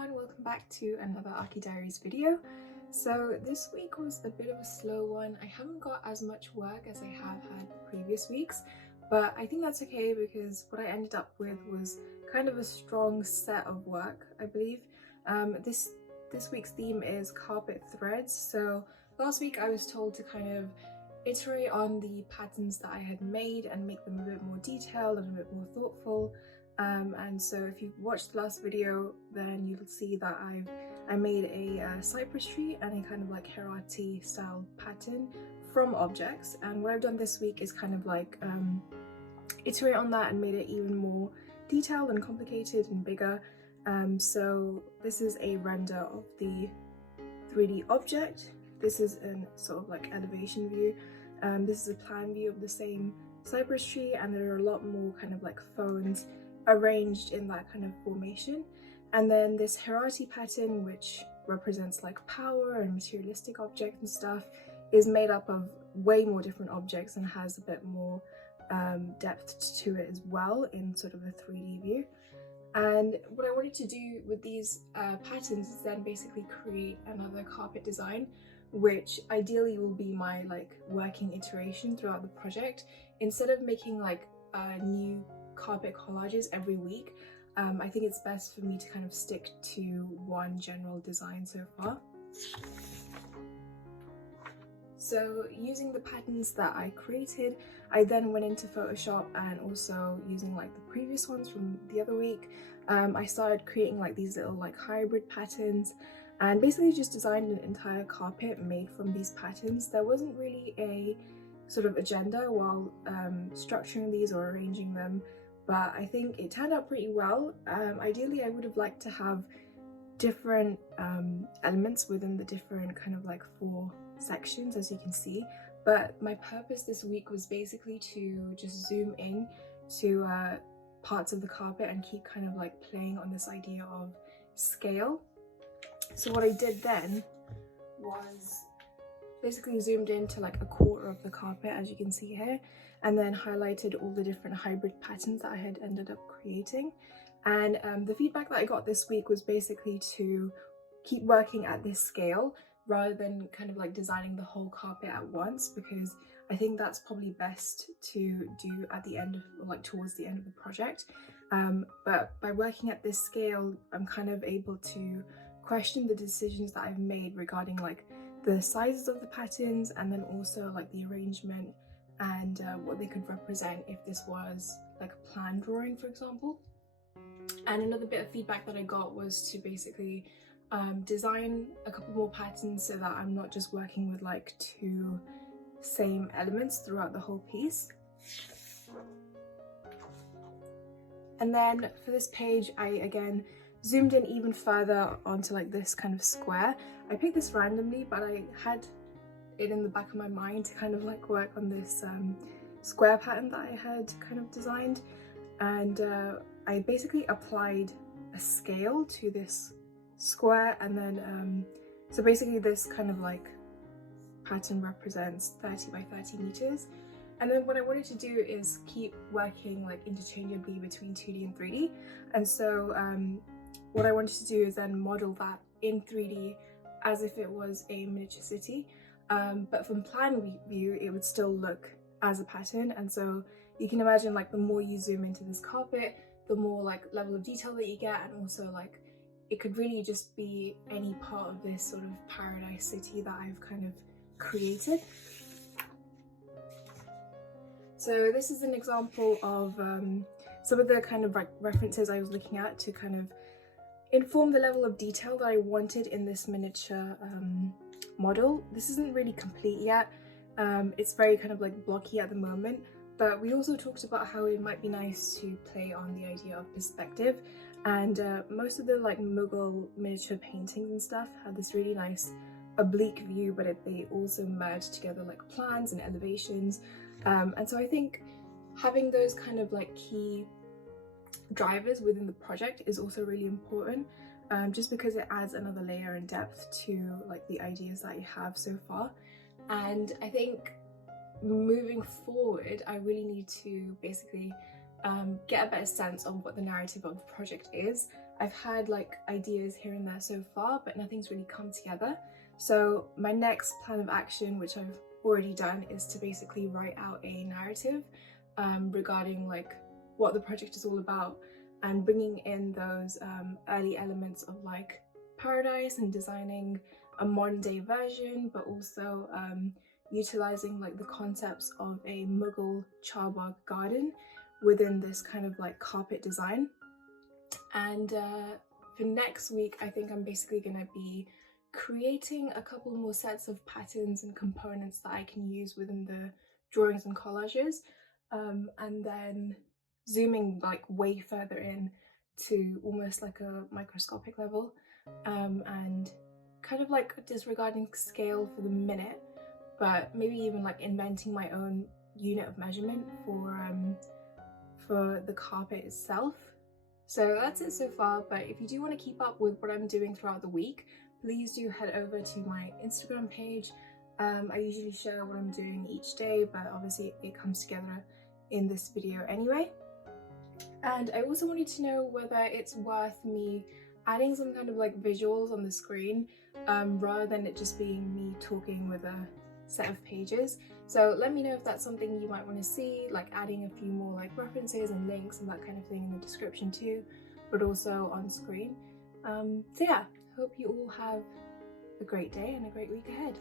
everyone, welcome back to another Archi Diaries video. So this week was a bit of a slow one. I haven't got as much work as I have had previous weeks, but I think that's okay because what I ended up with was kind of a strong set of work, I believe. This week's theme is carpet threads. So last week I was told to kind of iterate on the patterns that I had made and make them a bit more detailed and a bit more thoughtful. And so if you've watched the last video, then you'll see that I made a cypress tree and a kind of like hierarchy style pattern from objects. And what I've done this week is kind of like iterate on that and made it even more detailed and complicated and bigger. So this is a render of the 3D object. This is a sort of like elevation view. This is a plan view of the same cypress tree, and there are a lot more kind of like phones arranged in that kind of formation. And then this hierarchy pattern, which represents like power and materialistic objects and stuff, is made up of way more different objects and has a bit more depth to it as well in sort of a 3D view. And what I wanted to do with these patterns is then basically create another carpet design, which ideally will be my like working iteration throughout the project. Instead of making like new carpet collages every week, I think it's best for me to kind of stick to one general design so far. So using the patterns that I created, I then went into Photoshop, and also using like the previous ones from the other week, I started creating like these little like hybrid patterns and basically just designed an entire carpet made from these patterns. There wasn't really a sort of agenda while structuring these or arranging them, but I think it turned out pretty well. Ideally, I would have liked to have different elements within the different kind of like 4 sections, as you can see, but my purpose this week was basically to just zoom in to parts of the carpet and keep kind of like playing on this idea of scale. So what I did then was basically zoomed into like a quarter of the carpet, as you can see here, and then highlighted all the different hybrid patterns that I had ended up creating. And the feedback that I got this week was basically to keep working at this scale rather than kind of like designing the whole carpet at once, because I think that's probably best to do at the end of, or like towards the end of the project. But by working at this scale, I'm kind of able to question the decisions that I've made regarding like the sizes of the patterns, and then also like the arrangement and what they could represent if this was like a plan drawing, for example. And another bit of feedback that I got was to basically design a couple more patterns so that I'm not just working with like 2 same elements throughout the whole piece. And then for this page, I again zoomed in even further onto like this kind of square. I picked this randomly, but I had it in the back of my mind to kind of like work on this square pattern that I had kind of designed. And I basically applied a scale to this square, and then so basically this kind of like pattern represents 30 by 30 meters. And then what I wanted to do is keep working like interchangeably between 2D and 3D. And so what I wanted to do is then model that in 3D as if it was a miniature city. But from plan view, it would still look as a pattern. And so you can imagine like the more you zoom into this carpet, the more like level of detail that you get, and also like it could really just be any part of this sort of paradise city that I've kind of created. So this is an example of some of the kind of like references I was looking at to kind of inform the level of detail that I wanted in this miniature model. This isn't really complete yet. It's very kind of like blocky at the moment, but we also talked about how it might be nice to play on the idea of perspective. And most of the like Mughal miniature paintings and stuff have this really nice oblique view, but they also merge together like plans and elevations. And so I think having those kind of like key drivers within the project is also really important, just because it adds another layer and depth to like the ideas that you have so far. And I think moving forward, I really need to basically get a better sense of what the narrative of the project is, I've had like ideas here and there so far, but nothing's really come together. So my next plan of action, which I've already done, is to basically write out a narrative regarding like what the project is all about, and bringing in those early elements of like paradise and designing a modern day version, but also utilizing like the concepts of a Mughal charbagh garden within this kind of like carpet design. And for next week, I think I'm basically gonna be creating a couple more sets of patterns and components that I can use within the drawings and collages, and then zooming like way further in to almost like a microscopic level, and kind of like disregarding scale for the minute, but maybe even like inventing my own unit of measurement for the carpet itself. So that's it so far, but if you do want to keep up with what I'm doing throughout the week, please do head over to my Instagram page. I usually share what I'm doing each day, but obviously it comes together in this video anyway. And I also wanted to know whether it's worth me adding some kind of like visuals on the screen, rather than it just being me talking with a set of pages. So let me know if that's something you might want to see, like adding a few more like references and links and that kind of thing in the description too, but also on screen. So yeah, hope you all have a great day and a great week ahead.